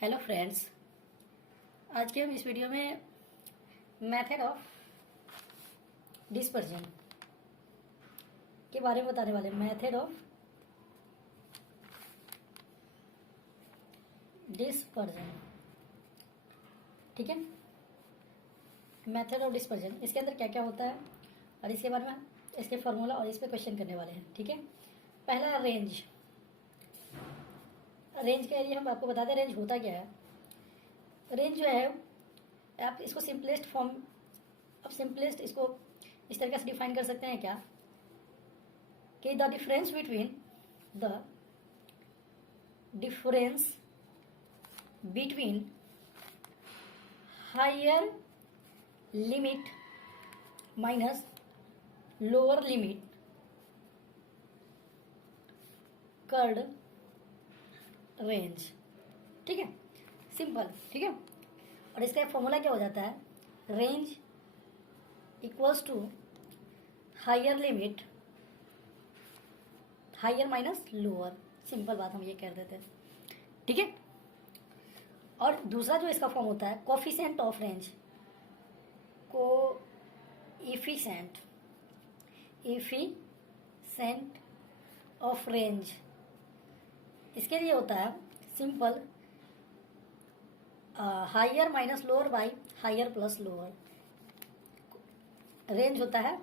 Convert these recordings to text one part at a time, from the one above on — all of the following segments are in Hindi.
हेलो फ्रेंड्स, आज के हम इस वीडियो में मेथड ऑफ डिस्पर्जन के बारे में बताने वाले हैं। मेथड ऑफ डिस्पर्जन, ठीक है। मेथड ऑफ डिस्पर्जन, इसके अंदर क्या क्या होता है और इसके बारे में इसके फॉर्मूला और इस पे क्वेश्चन करने वाले हैं, ठीक है। पहला रेंज। रेंज के लिए हम आपको बता दें रेंज होता क्या है। रेंज जो है, आप इसको सिंपलेस्ट फॉर्म, अब सिंपलेस्ट इसको इस तरीके से डिफाइन कर सकते हैं क्या कि the difference between higher limit minus lower limit called range, ठीक है, सिंपल, ठीक है। और इसका फॉर्मूला क्या हो जाता है, range equals to higher limit, higher minus lower, simple बात हम ये कह देते हैं, ठीक है। और दूसरा जो इसका फॉर्म होता है coefficient of range, coefficient of range, इसके लिए होता है simple higher minus lower by higher plus lower. Range होता है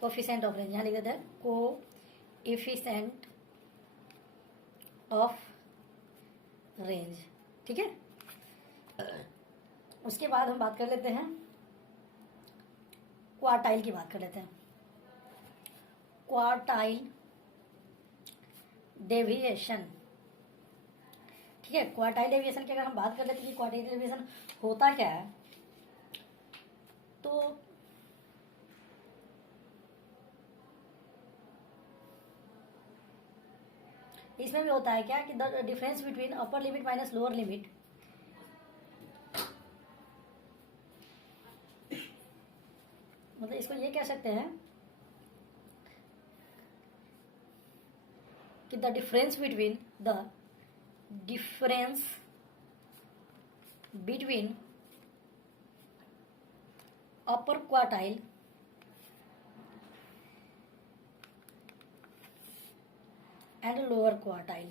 कोफिशिएंट ऑफ रेंज, यहाँ लिख देते हैं कोएफिशिएंट ऑफ रेंज, ठीक है। उसके बाद हम बात कर लेते हैं क्वार्टाइल की बात कर लेते हैं। क्वार्टाइल डेविएशन, ठीक है। क्वार्टाइल डेविएशन की अगर हम बात कर लेते हैं कि क्वार्टाइल डेविएशन होता क्या है, तो इसमें भी होता है क्या कि the difference between upper limit minus lower limit, मतलब इसको ये कह सकते हैं कि the difference between upper quartile and lower quartile,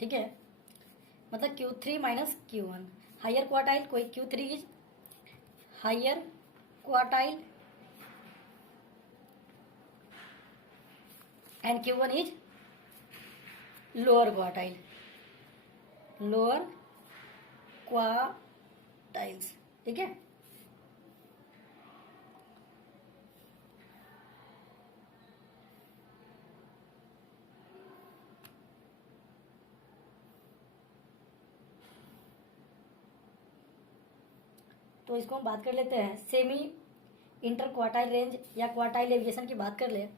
ठीक है। मतलब Q3 minus Q1, higher quartile कोई Q3 is higher quartile and Q1 is lower quartile, lower quartiles, ठीक है। तो इसको हम बात कर लेते हैं सेमी इंटर क्वार्टाइल रेंज या क्वार्टाइल डेविएशन की बात कर ले।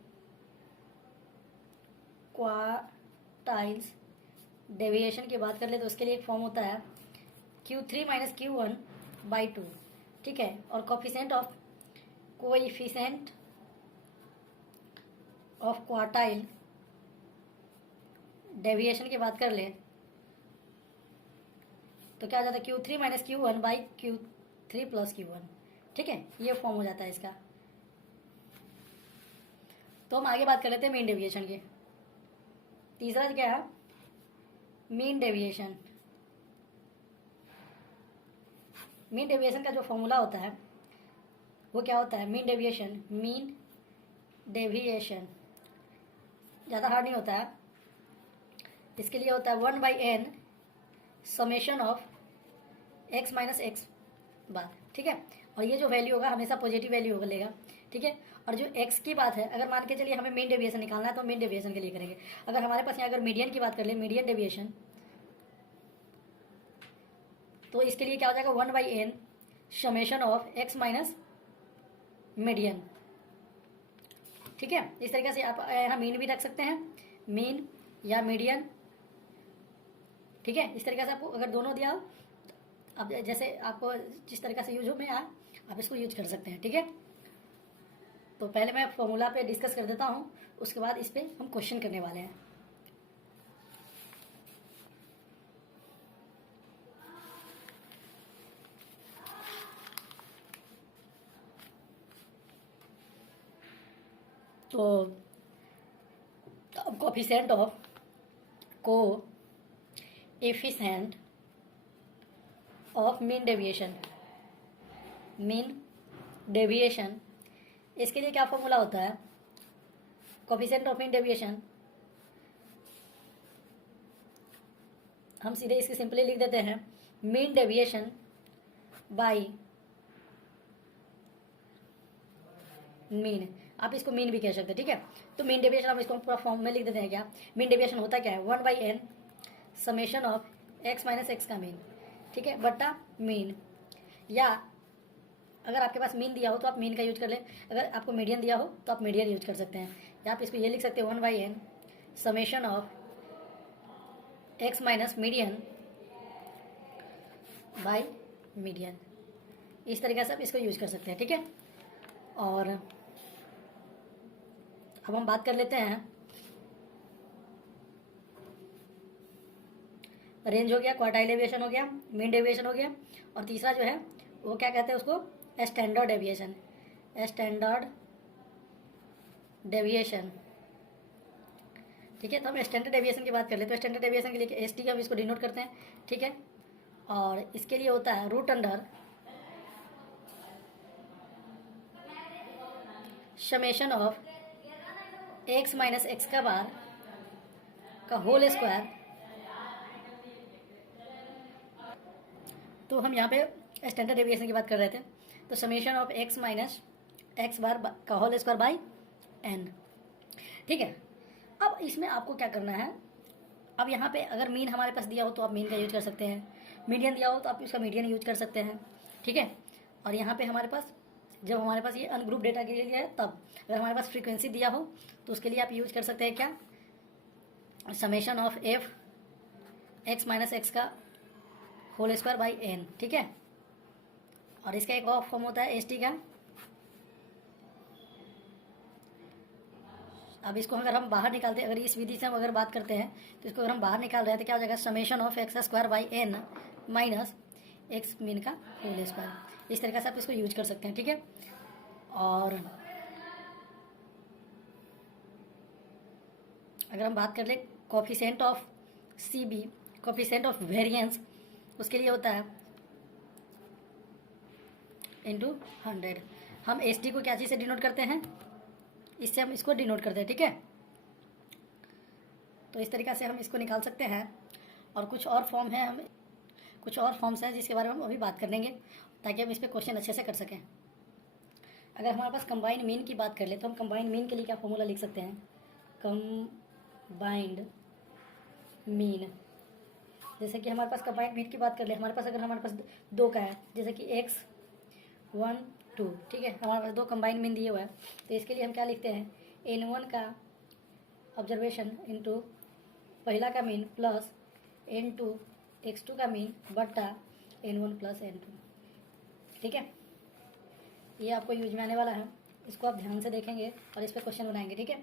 क्वार्टाइल्स डेविएशन की बात कर ले तो उसके लिए एक फॉर्म होता है Q3 माइनस Q1 बाई 2, ठीक है। और कोफिशिएंट ऑफ क्वार्टाइल डेविएशन की बात कर ले तो क्या हो जाता है Q3 minus Q1 by Q3 plus Q1, ठीक है। ये फॉर्म हो जाता है इसका। तो हम आगे बात कर लेते हैं मीन डेविएशन की। तीसरा क्या है, मीन डेविएशन। मीन डेविएशन का जो फॉर्मूला होता है वो क्या होता है, मीन डेविएशन ज़्यादा हार्ड नहीं होता है। इसके लिए होता है 1/n summation of x minus x bar, ठीक है। और ये जो वैल्यू होगा हमेशा पॉजिटिव वैल्यू होगा लेगा, ठीक है। और जो x की बात है, अगर मान के चलिए हमें मीन डेविएशन निकालना है तो मीन डेविएशन के लिए करेंगे। अगर हमारे पास यहाँ अगर मीडियन की बात कर ले, मीडियन डेविएशन, तो इसके लिए क्या हो जाएगा 1/n summation of x minus median, ठीक है। इस तरीके से आप यहाँ मीन भी रख सकते हैं, मीन या मीडियन, ठीक है। इस तरीके से आपको अगर दोनों दिया हो, अब जैसे आपको जिस तरीके से यूज हो में आप इसको यूज कर सकते हैं, ठीक है। तो पहले मैं फॉर्मूला पे डिस्कस कर देता हूँ, उसके बाद इस पे हम क्वेश्चन करने वाले हैं। तो अब कोफिशिएंट ऑफ मीन डेविएशन, इसके लिए क्या फॉर्मूला होता है? कोफिशिएंट ऑफ मीन डेविएशन हम सीधे इसके सिंपली लिख देते हैं मीन डेविएशन बाय मीन। आप इसको मीन भी कह सकते हैं, ठीक है। तो मीन डेविएशन आप इसको पूरा फॉर्म में लिख देते हैं। क्या मीन डेविएशन होता क्या है? 1/n summation of x minus x का मीन, ठीक है, बटा मीन। या अगर आपके पास मीन दिया हो तो आप मीन का यूज कर लें, अगर आपको मीडियन दिया हो तो आप मीडियन यूज कर सकते हैं। या आप इसको ये लिख सकते हैं 1/n summation of x minus median by median. इस तरीके से आप इसको यूज कर सकते हैं, ठीक है। और अब हम बात कर लेते हैं, रेंज हो गया, क्वार्टाइल डेविएशन हो गया, मीन डेविएशन हो गया, और तीसरा जो है वो क्या कहते हैं उसको? Standard deviation. स्टैंडर्ड डेविएशन, ठीक है। तो हम स्टैंडर्ड डेविएशन की बात कर ले तो स्टैंडर्ड डेविएशन के लिए एस टी हम इसको डिनोट करते हैं, ठीक है। और इसके लिए होता है root under summation of x minus x का बार का होल स्क्वायर। तो हम यहाँ पे स्टैंडर्ड डेविएशन की बात कर रहे थे, तो summation of x minus x bar का होल स्क्वायर बाय n, ठीक है। अब इसमें आपको क्या करना है? अब यहाँ पे अगर मीन हमारे पास दिया हो तो आप मीन का यूज कर सकते हैं, मीडियन दिया हो तो आप इसका मीडियन यूज कर सकते हैं, ठीक है। और यहाँ पे हमारे पास जब हमारे पास ये अनग्रुप डेटा के लिए है तब, अगर हमारे पास फ्रीक्वेंसी दिया हो तो उसके लिए आप यूज कर सकते हैं क्या? Summation of f x minus x का होल स्क्वायर बाई n, ठीक है। और इसका एक और फॉर्म होता है एस टी का। अब इसको अगर हम बाहर निकालते हैं, अगर इस विधि से हम अगर बात करते हैं तो इसको अगर हम बाहर निकाल रहे हैं तो क्या हो जाएगा? Summation of x square by n minus x mean का होल स्क्वायर। इस तरीके से आप इसको यूज कर सकते हैं, ठीक है। और अगर हम बात कर ले coefficient of CB, coefficient of variance, उसके लिए होता है इंटू 100। हम एस टी को क्या चीज़ से डिनोट करते हैं? इससे हम इसको डिनोट करते हैं, ठीक है। तो इस तरीक़ा से हम इसको निकाल सकते हैं। और कुछ और फॉर्म है, हम कुछ और फॉर्म्स हैं जिसके बारे में हम अभी बात कर लेंगे ताकि हम इस पर क्वेश्चन अच्छे से कर सकें। अगर हमारे पास कंबाइंड मीन की बात कर ले तो हम कंबाइंड मीन के लिए क्या फॉर्मूला लिख सकते हैं? कंबाइंड मीन, जैसे कि हमारे पास कंबाइंड मीन की बात कर ले, हमारे पास अगर हमारे पास दो का है, जैसे कि x 1 2, ठीक है, हमारे पास दो कंबाइंड मीन दिए हुआ है, तो इसके लिए हम क्या लिखते हैं? n1 का ऑब्जर्वेशन इंटू पहला का मीन प्लस n2 x2 का मीन बट्टा n1 प्लस n2, ठीक है। ये आपको यूज में आने वाला है, इसको आप ध्यान से देखेंगे और इस पर क्वेश्चन बनाएंगे, ठीक है।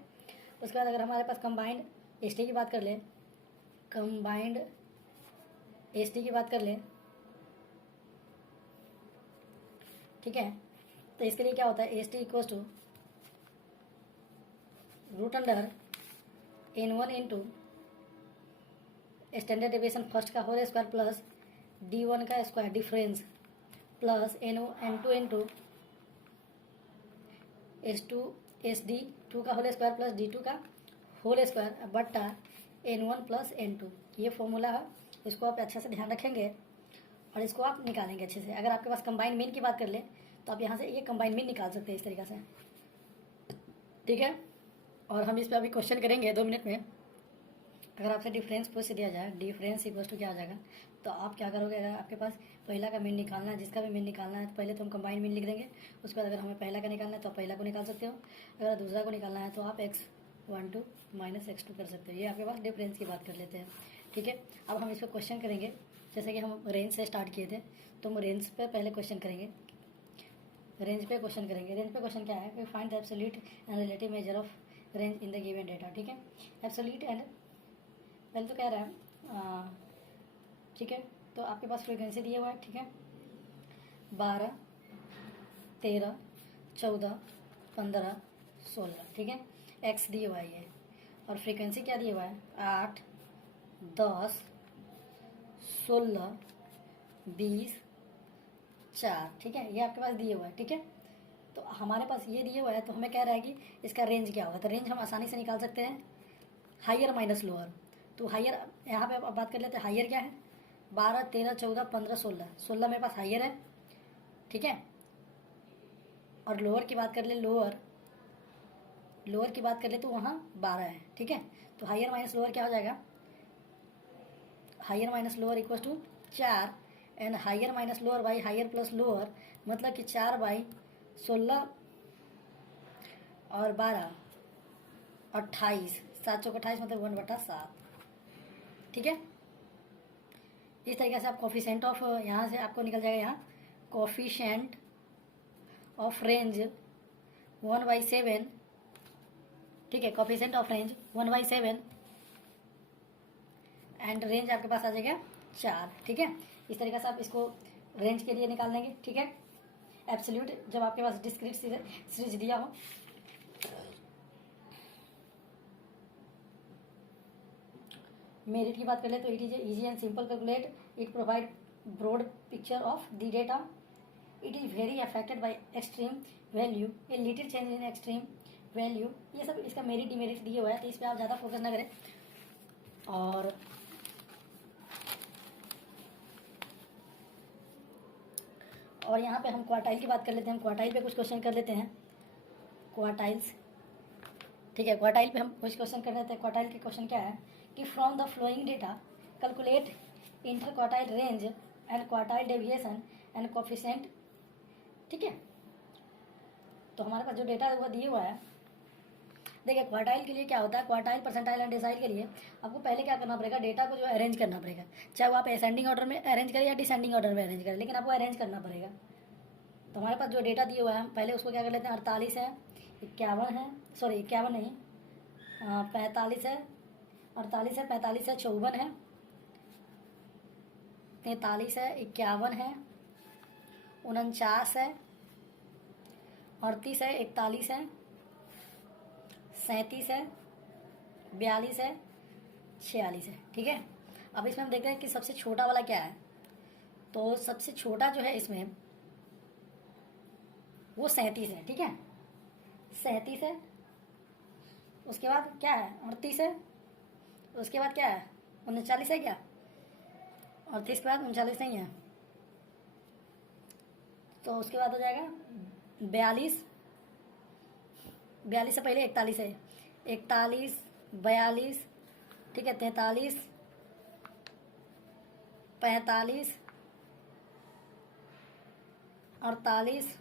उसके बाद अगर हमारे पास कंबाइंड एस टी की बात कर ले, कंबाइंड एस टी की बात कर ले, ठीक है, तो इसके लिए क्या होता है? S T equals to root under n1 into standard deviation first का होल स्क्वायर प्लस d1 का square difference plus n2 into SD2 का होल स्क्वायर प्लस D2 का होल स्क्वायर बट्टा n1 प्लस n2। ये फॉर्मूला है, इसको आप अच्छे से ध्यान रखेंगे और इसको आप निकालेंगे अच्छे से। अगर आपके पास कंबाइन मीन की बात कर ले तो आप यहाँ से ये कंबाइन मीन निकाल सकते हैं इस तरीके से, ठीक है। और हम इस पर अभी क्वेश्चन करेंगे 2 मिनट में। अगर आपसे डिफरेंस पूछ दिया जाए, डिफरेंस इक्वल्स टू क्या आ जाएगा, तो आप क्या करोगे? अगर आपके पास पहला का मीन निकालना है, जिसका भी मीन निकालना है, तो पहले तो हम कंबाइन मीन लिख देंगे। उसके बाद अगर हमें पहला का निकालना है तो आप पहला को निकाल सकते हो, अगर दूसरा को निकालना है तो आप x12 माइनस x2 कर सकते हो। ये आपके पास डिफरेंस की बात कर लेते हैं, ठीक है। अब हम इस पर क्वेश्चन करेंगे, जैसे कि हम रेंज से स्टार्ट किए थे तो हम रेंज पे पहले क्वेश्चन करेंगे। रेंज पे क्वेश्चन करेंगे। रेंज पे क्वेश्चन क्या है? Find the absolute and relative measure of range in the given data, ठीक है। एब्सोल्यूट एंड पहले तो कह रहा है, ठीक है, तो आपके पास फ्रीक्वेंसी दिया हुआ है, ठीक है, 12 13 14 15 16, ठीक है। एक्स दिए हुआ है और फ्रीक्वेंसी क्या दिया हुआ है 8, 10, 16, 20, 4। ठीक है, ये आपके पास दिए हुआ है। ठीक है, तो हमारे पास ये दिए हुआ है, तो हमें क्या रहेगी इसका रेंज क्या होगा। तो रेंज हम आसानी से निकाल सकते हैं हाइयर माइनस लोअर। तो हाइयर यहाँ पे अब बात कर लेते हैं, हाइयर क्या है 12, 13, 14, 15, 16। 16 मेरे पास हाइयर है। ठीक है, और लोअर की बात कर ले, लोअर की बात कर ले तो वहाँ 12 है। ठीक है, तो हाइयर माइनस लोअर क्या हो जाएगा, higher minus lower equal to 4 and higher minus lower by higher plus lower, मतलब कि 4 बाई 16 और 12 28, 7 चौक 28 मतलब 1/7। ठीक है, इस तरीके से आप कोफिशिएंट ऑफ यहाँ से आपको निकल जाएगा यहाँ कोफिशिएंट ऑफ रेंज 1/7। ठीक है, coefficient of range 1/7 and range आपके पास आ जाएगा 4। ठीक है, इस तरीके से आप इसको रेंज के लिए निकाल लेंगे। ठीक है, एब्सोल्यूट जब आपके पास डिस्क्रीट सीरीज दिया हो। मेरिट की बात कर ले तो it is easy and simple calculate, it provide broad picture of the data, it is very affected by extreme value, a little change in extreme value. ये सब इसका मेरिट डिमेरिट दिए हुआ है, तो इस पर आप ज़्यादा फोकस ना करें। और यहाँ पे हम क्वार्टाइल की बात कर लेते हैं। हम क्वार्टाइल पे कुछ क्वेश्चन कर लेते हैं, क्वार्टाइल्स। ठीक है, क्वार्टाइल पे हम कुछ क्वेश्चन कर लेते हैं। क्वार्टाइल के क्वेश्चन क्या है कि from the flowing data calculate inter quartile range and quartile deviation and coefficient. ठीक है, तो हमारे पास जो डेटा है वो दिए हुआ है। देखिए क्वार्टाइल के लिए क्या होता है, क्वार्टाइल, परसेंटाइल एंड डेसाइल के लिए आपको पहले क्या करना पड़ेगा, डेटा को जो अरेंज करना पड़ेगा। चाहे वो आप असेंडिंग ऑर्डर में अरेंज करें या डिसेंडिंग ऑर्डर में अरेंज करें, लेकिन आपको अरेंज करना पड़ेगा। तो हमारे पास जो डेटा दिया हुआ है पहले उसको क्या कर लेते हैं, 48 है, 51 है, सॉरी 51 नहीं, 45 है, 48 है, 45 है, 54 है, 43 है, 51 है, 49 है, 38 है, 41 है, 37 है, 42 है, 46 है। ठीक है, अब इसमें हम देखते हैं कि सबसे छोटा वाला क्या है। तो सबसे छोटा जो है इसमें वो 37 है। ठीक है, 37 है, उसके बाद क्या है 38 है, उसके बाद क्या है 39 है क्या, 38 के बाद 39 नहीं है, तो उसके बाद हो जाएगा 42, 42 से पहले 41 है, 41, 42, ठीक है, 43, 45, 48, 49,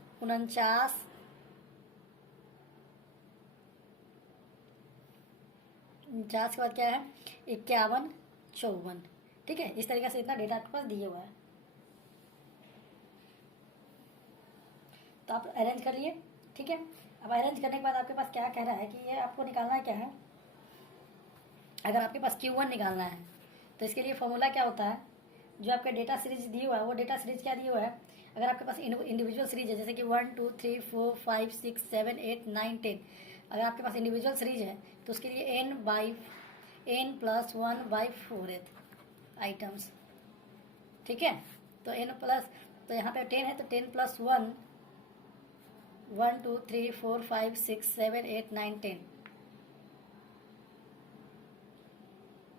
49 के बाद क्या है 51, 54। ठीक है, इस तरीके से इतना डेटा आपके पास दिए हुआ है, तो आप अरेंज कर लिए। ठीक है, अब अरेंज करने के बाद आपके पास क्या कह रहा है कि ये आपको निकालना है क्या है, अगर आपके पास Q1 निकालना है तो इसके लिए फॉर्मूला क्या होता है, जो आपका डेटा सीरीज दी हुआ है वो डेटा सीरीज क्या दिया हुआ है। अगर आपके पास इंडिविजुअल सीरीज है जैसे कि 1, 2, 3, 4, 5, 6, 7, 8, 9, 10, अगर आपके पास इंडिविजुअल सीरीज है तो उसके लिए n+1/4 आइटम्स। ठीक है, तो n प्लस, तो यहाँ पे 10 है तो 10 + 1, 1, 2, 3, 4, 5, 6, 7, 8, 9, 10,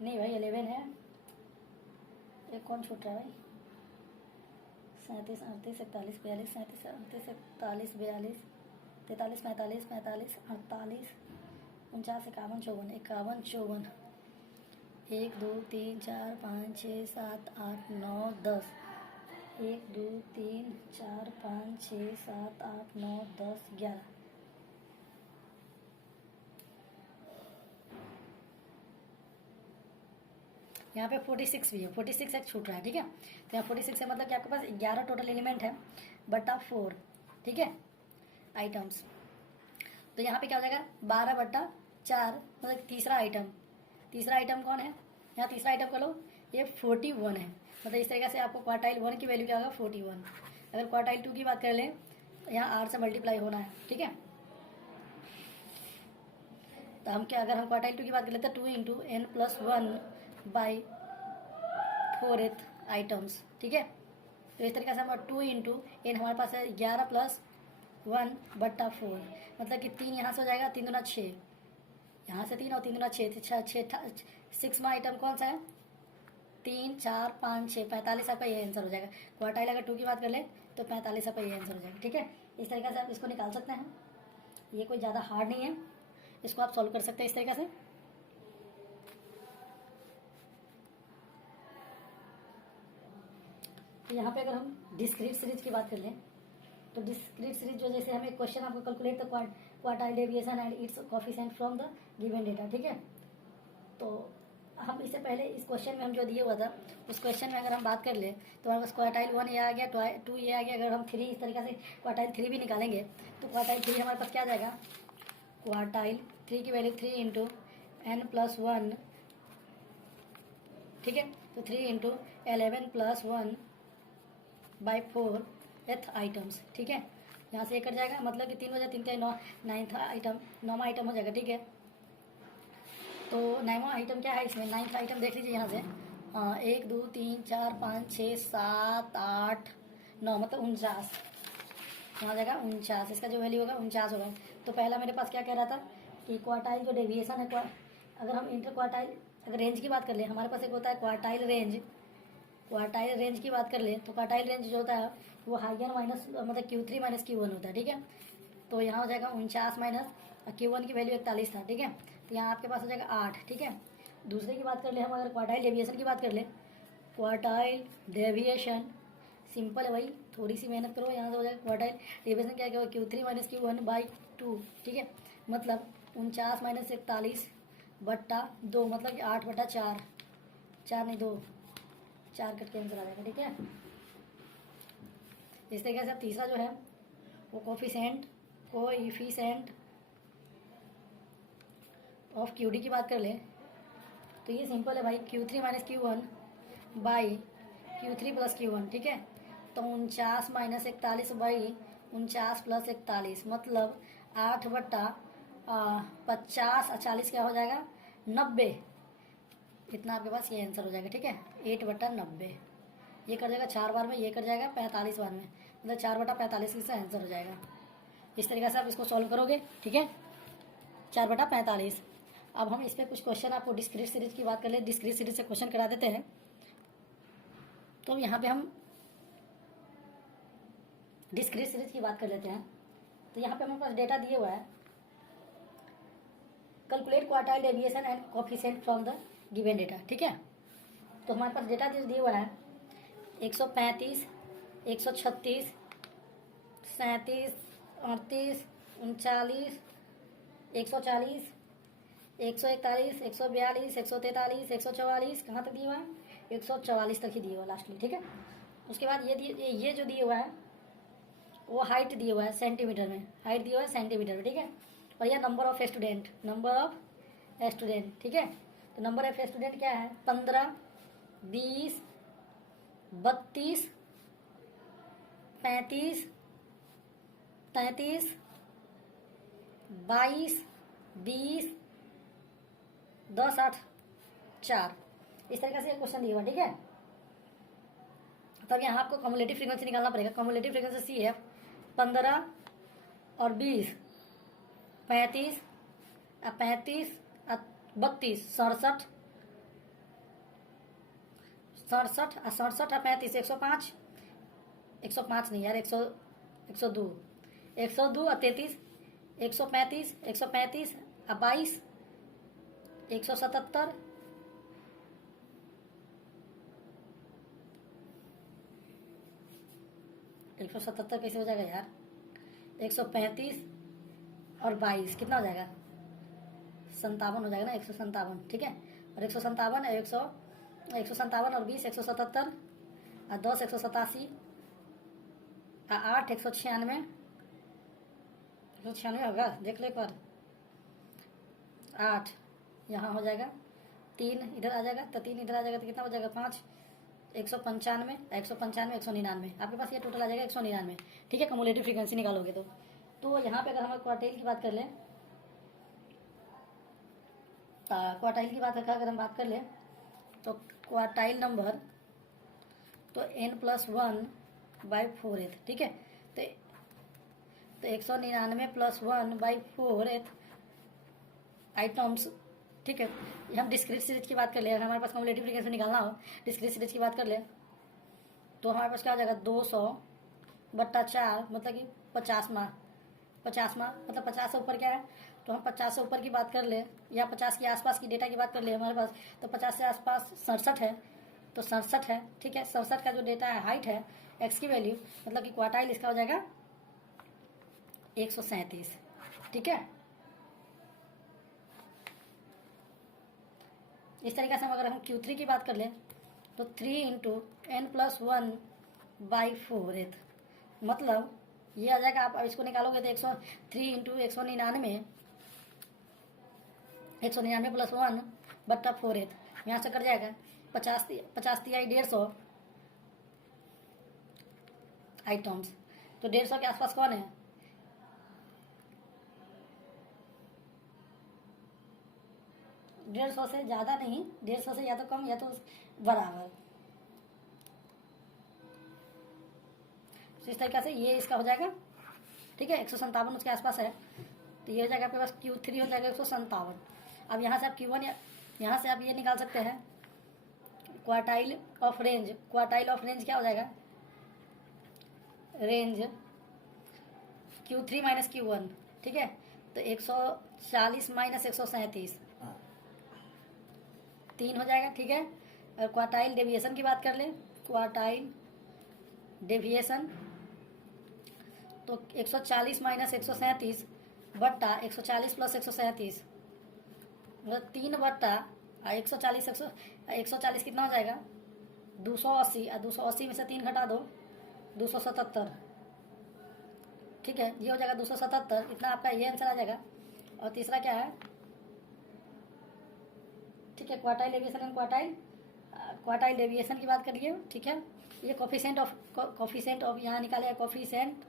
नहीं भाई 11 है, ये कौन छूट रहा है भाई, 37, 38, 41, 42, 37, 38, 41, 42, 43, 45, 45, 48, 49, 51, 54, 51, 54, 1, 2, 3, 4, 5, 6, 7, 8, 9, 10, 1, 2, 3, 4, 5, 6, 7, 8, 9, 10, 11। यहाँ पे 46 भी है, 46 एक छूट रहा है। ठीक है, तो यहाँ 46 है मतलब कि आपके पास 11 टोटल एलिमेंट है बटा 4। ठीक है, आइटम्स, तो यहाँ पे क्या हो जाएगा 12/4 मतलब तीसरा आइटम। तीसरा आइटम कौन है, यहाँ तीसरा आइटम का लो, ये 41 है, मतलब इस तरीके से आपको क्वार्टाइल 1 की वैल्यू क्या होगा 41। अगर क्वार्टाइल 2 की बात कर लें तो यहाँ 8 से मल्टीप्लाई होना है। ठीक है, तो हम क्या, अगर हम क्वार्टाइल 2 की बात कर लेते हैं, 2 इंटू एन प्लस 1/4 आइटम्स, ठीक है। तो इस तरीके से हम 2 इंटू एन हमारे पास है 11+1/4, मतलब कि 3 यहाँ से हो जाएगा, 3 दूना 6, यहाँ से 3 और 3 दूना 6, 6वां आइटम कौन सा है, 3 4 5 6, 45 आपका ये आंसर हो जाएगा। क्वार्टाइल अगर 2 की बात कर ले तो 45 आपका ये आंसर हो जाएगा, ठीक है। इस तरीके से आप इसको निकाल सकते हैं, ये कोई ज़्यादा हार्ड नहीं है, इसको आप सॉल्व कर सकते हैं इस तरीके से। तो यहाँ पे अगर हम डिस्क्रीट सीरीज की बात कर लें तो डिस्क्रीट सीरीज जो, जैसे हमें क्वेश्चन आपको calculate the quartile deviation and it's coefficient from the given data, ठीक है। तो हम इससे पहले इस क्वेश्चन में हम जो दिया हुआ था, उस क्वेश्चन में अगर हम बात कर ले तो हमारे पास क्वार्टाइल 1 ये आ गया, 2 ये आ गया। अगर हम 3 इस तरीके से क्वार्टाइल 3 भी निकालेंगे तो क्वार्टाइल 3 हमारे पास क्या आ जाएगा, क्वार्टाइल 3 की वैल्यू 3 इंटू एन प्लस 1, ठीक है। तो 3 इंटू 11+1/4 आइटम्स, ठीक है। यहाँ से ये कट जाएगा, मतलब कि 3 बजे 3 9, 9th आइटम, 9वां आइटम हो जाएगा, ठीक है। तो 9वां आइटम क्या है इसमें, 9th आइटम देख लीजिए यहाँ से, 1 2 3 4 5 6 7 8 9, मतलब 49, यहाँ जाएगा 49, इसका जो वैल्यू होगा 49 होगा। तो पहला मेरे पास क्या कह रहा था कि क्वार्टाइल जो डेविएशन है, अगर हम इंटर क्वार्टाइल अगर रेंज की बात कर ले, हमारे पास एक होता है क्वार्टाइल रेंज। क्वार्टाइल रेंज की बात कर ले तो क्वार्टाइल रेंज जो होता है वो हाइयर माइनस, मतलब Q3 माइनस Q1 होता है, ठीक है। तो यहाँ हो जाएगा 49 माइनस Q1 की वैल्यू 41 था, ठीक है। तो यहाँ आपके पास हो जाएगा 8, ठीक है। दूसरे की बात कर ले हम, अगर क्वार्टाइल डेविएशन की बात कर ले, क्वार्टाइल डेविएशन सिंपल है भाई, थोड़ी सी मेहनत करो, यहाँ से हो जाएगा क्वार्टाइल डेविएशन क्या क्या, Q3 माइनस Q1/2, ठीक है। मतलब 49 माइनस 41/2, मतलब कि 8/4, 4 नहीं 2, 4 कट के आंसर आ जाएगा, ठीक है। इस तरीके से तीसरा जो है वो कोफिशिएंट ऑफ QD की बात कर ले तो ये सिंपल है भाई, Q3 minus Q1/Q3 plus Q1, ठीक है। तो 49 माइनस 41/49 प्लस 41, मतलब 8/50 और 40 क्या हो जाएगा, 90, इतना आपके पास ये आंसर हो जाएगा, ठीक है। 8/90, ये कर जाएगा 4 बार में, ये कर जाएगा 45 बार में, मतलब 4/45 इसका आंसर हो जाएगा। इस तरीके से आप इसको सॉल्व करोगे, ठीक है, 4/45। अब हम इस पर कुछ क्वेश्चन आपको डिस्क्रीट सीरीज की बात कर ले, डिस्क्रीट सीरीज से क्वेश्चन करा देते हैं। तो यहाँ पे हम डिस्क्रीट सीरीज की बात कर लेते हैं। तो यहाँ पे हमारे पास डेटा दिए हुआ है, calculate quartile deviation and coefficient from the given data, ठीक है। तो हमारे पास डेटा दिया हुआ है 135, 136, 37, 38, 39, 140, 141, 142, 143, 144, कहाँ तक दिया हुआ है, 144 तक ही दिया हुआ लास्ट में, ठीक है। उसके बाद ये जो दिया हुआ है वो हाइट दिया हुआ है सेंटीमीटर में, हाइट दिया हुआ है सेंटीमीटर में, ठीक है। और यह नंबर ऑफ स्टूडेंट, ठीक है। तो नंबर ऑफ स्टूडेंट क्या है, 15, 20, 32, 35, 33, 22, 20, 10, 8, 4, इस तरीके से क्वेश्चन दिया हुआ, ठीक है। तब यहाँ आपको कम्युलेटिव फ्रीक्वेंसी निकालना पड़ेगा। कम्युलेटिव फ्रीक्वेंसी CF 15 और 20, 35, 32, 67, 67 और 35, 105, 105 नहीं यार, 102 और 33, 135 और 22, 177, 177 कैसे हो जाएगा यार, 135 और 22 कितना हो जाएगा, 57 हो जाएगा ना, 157, ठीक है। और 157 और 20, 177 और 10, 187 और 8, 196, 196 होगा, देख लो एक बार, 8 यहाँ हो जाएगा, 3 इधर आ जाएगा, तो 3 इधर आ जाएगा तो कितना हो जाएगा, 5, 195, 199, आपके पास ये टोटल आ जाएगा 199, ठीक है। कम्युलेटिव फ्रीक्वेंसी निकालोगे तो यहाँ पे अगर हम क्वार्टाइल की बात कर लें क्वार्टाइल की बात अगर हम बात कर ले तो क्वार्टाइल नंबर तो n+1/4, ठीक है। तो 199 + 1/4 आइटम्स, ठीक है। हम डिस्क्रीट सीरीज की बात कर ले, अगर हमारे पास कम्युलेटिव फ्रीक्वेंसी निकालना हो डिस्क्रीट सीरीज की बात कर ले तो हमारे पास क्या हो जाएगा 200/4, मतलब कि 50वां मतलब 50 से ऊपर क्या है, तो हम 50 से ऊपर की बात कर ले या 50 के आसपास की डेटा की बात कर ले हमारे पास, तो 50 से आसपास 67 है, तो 67 है, ठीक है। 67 का जो डेटा है हाइट है एक्स की वैल्यू, मतलब कि क्वार्टाइल इसका हो जाएगा 137, ठीक है। इस तरीके से अगर हम Q3 की बात कर लें तो 3 × n+1/4, मतलब ये आ जाएगा, आप इसको निकालोगे तो 3 × 199 + 1/4, यहाँ से कट जाएगा 50 तिहाई 150 आइटम्स। तो 150 के आसपास कौन है, 150 से ज़्यादा नहीं, 150 से या तो कम या तो बराबर। तो इस तरीके से ये इसका हो जाएगा, ठीक है। 157 उसके आसपास है, तो ये हो जाएगा आपके पास Q3 हो जाएगा 157। अब यहाँ से आप Q1 यहाँ से आप ये निकाल सकते हैं quartile of range. Quartile of range क्या हो जाएगा, रेंज Q3 - Q1, ठीक है। तो 140 - 137 3 हो जाएगा, ठीक है। और क्वार्टाइल डेविएशन की बात कर ले, क्वार्टाइल डेविएशन तो 140 - 137 बट्टा 140 + 137, मतलब 3/140 कितना हो जाएगा 280, और 280 में से 3 घटा दो 277, ठीक है। ये हो जाएगा 277, इतना आपका ये आंसर आ जाएगा। और तीसरा क्या है, ठीक है, quartile deviation and quartile deviation की बात करिए, ठीक है। ये कोफिशिएंट ऑफ यहाँ निकाले कोफिशिएंट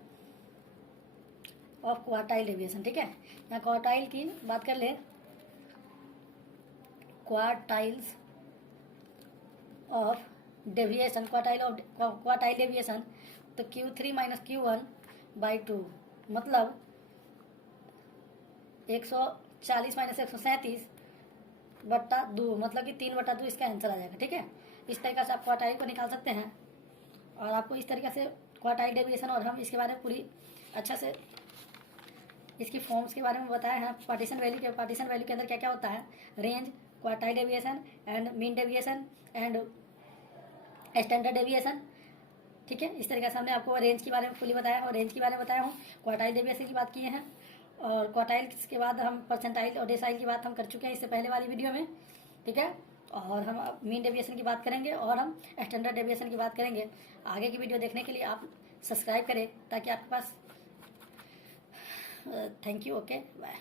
ऑफ क्वार्टाइल डेविएशन, ठीक है। यहाँ क्वार्टाइल की बात कर ले, quartiles of deviation, quartile deviation तो Q3 - Q1/2, मतलब 140 - 137 बट्टा 2, मतलब कि 3/2 इसका आंसर आ जाएगा, ठीक है। इस तरीके से आप क्वार्टाइल को निकाल सकते हैं। और आपको इस तरीके से क्वार्टाइल डेविएशन और हम इसके बारे में पूरी अच्छा से इसकी फॉर्म्स के बारे में बताया है। पार्टीशन वैल्यू के अंदर क्या क्या होता है, range, quartile deviation and mean deviation and standard deviation, ठीक है। इस तरीके से हमने आपको रेंज के बारे में फुली बताया और रेंज के बारे में बताया हूँ, क्वार्टाइल डेविएशन की बात किए हैं, और क्वार्टाइल के बाद हम परसेंटाइल और डेसाइल की बात हम कर चुके हैं इससे पहले वाली वीडियो में, ठीक है। और हम मीन डेविएशन की बात करेंगे और हम स्टैंडर्ड डेविएशन की बात करेंगे। आगे की वीडियो देखने के लिए आप सब्सक्राइब करें ताकि आपके पास थैंक यू, ओके, बाय।